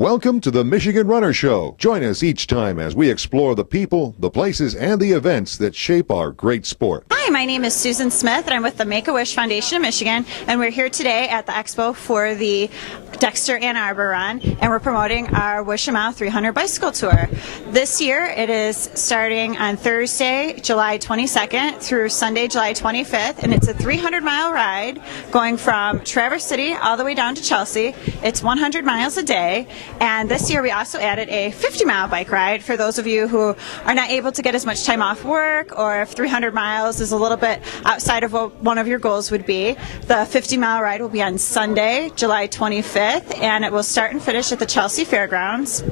Welcome to the Michigan Runner Show. Join us each time as we explore the people, the places, and the events that shape our great sport. Hi, my name is Susan Smith, and I'm with the Make-A-Wish Foundation of Michigan, and we're here today at the expo for the Dexter Ann Arbor Run, and we're promoting our Wish a Mile 300 bicycle tour. This year, it is starting on Thursday, July 22nd through Sunday, July 25th, and it's a 300-mile ride going from Traverse City all the way down to Chelsea. It's 100 miles a day. And this year we also added a 50-mile bike ride for those of you who are not able to get as much time off work, or if 300 miles is a little bit outside of what one of your goals would be. The 50-mile ride will be on Sunday, July 25th, and it will start and finish at the Chelsea Fairgrounds.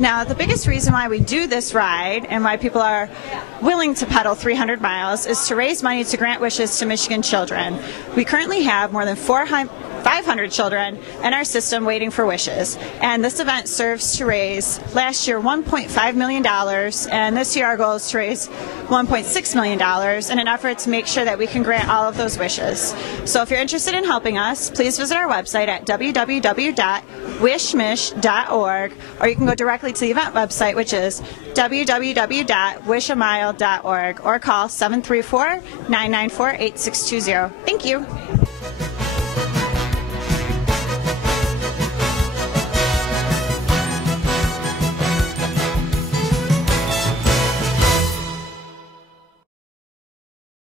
Now, the biggest reason why we do this ride and why people are willing to pedal 300 miles is to raise money to grant wishes to Michigan children. We currently have more than 500 children in our system waiting for wishes, and this event serves to raise, last year, $1.5 million, and this year our goal is to raise $1.6 million in an effort to make sure that we can grant all of those wishes. So if you're interested in helping us, please visit our website at www.wishmish.org, or you can go directly to the event website, which is www.wishamile.org, or call 734-994-8620. Thank you.